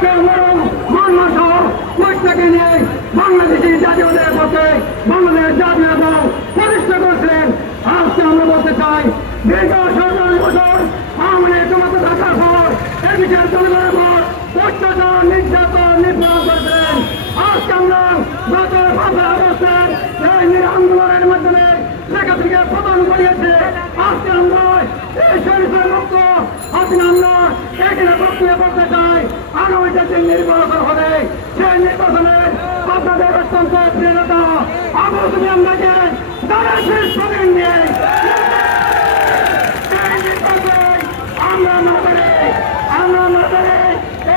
আজকে আমরা সহ দেশটাকে নিয়ে বাংলাদেশি জাতীয়দের পক্ষে বাংলাদেশ জাতীয় দল প্রতিষ্ঠা করছেন। আজকে আমরা বলতে চাই দীর্ঘ 17 বছর আওয়ামী লীগ ক্ষমতা থাকার পর এদেশের জনগণের পর অত্যাচার নির্যাতন নিপীড়ন করেছিলেন। আজকে আমরা গত 5 আগস্টের এই আন্দোলনের মাধ্যমে লেখা থেকে পতন করিয়েছে। আজকে আমরা এই শরীরের মুক্ত হাসিনা আমরা এখানে বক্তব্য করতে চাই। আগামীতে যে নির্বাচন হবে সেই নির্বাচনে আপনাদের অত্যন্ত প্রিয় নেতা আবু সুফিয়ানকে তারা শেষ করেন নিয়ে আমরা মনে করি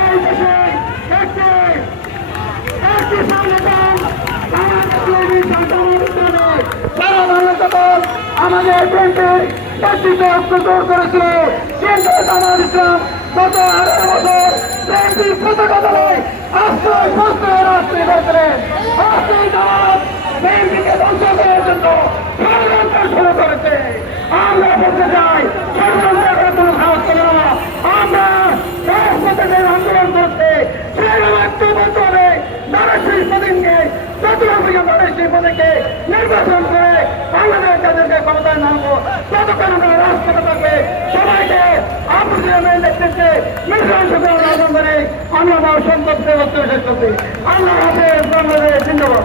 এই দেশে একটি সংগঠন আমাদের ব্যাংকের নেতৃত্ব দূর করেছিল। কিন্তু জামাত ইসলাম গত 18 বছর ব্যাংকের পতাকা দলে আশ্রয় রাষ্ট্রীয় করেছিলেন। আজকে জামাত ব্যাংককে ধ্বংস করার জন্য ষড়যন্ত্র শুরু করেছে। আমরা বলতে চাই ষড়যন্ত্রের কোনো সাহস করে না। আমরা রাজপথে আন্দোলন করতে সেই একটু বলতে হবে দারাশির প্রতিদিনকে দারাশির পদকে নির্বাচন করে বাংলাদেশ তাদেরকে ক্ষমতায় নামবো। ততক্ষণ আমরা রাজপথে থাকবে সবাইকে আপনাদের নেতৃত্বে মিশ্রণ আহ্বান করে আমরা আমার সন্তোষ শেষ করছি। আল্লাহ হাফেজ। বাংলাদেশ জিন্দাবাদ।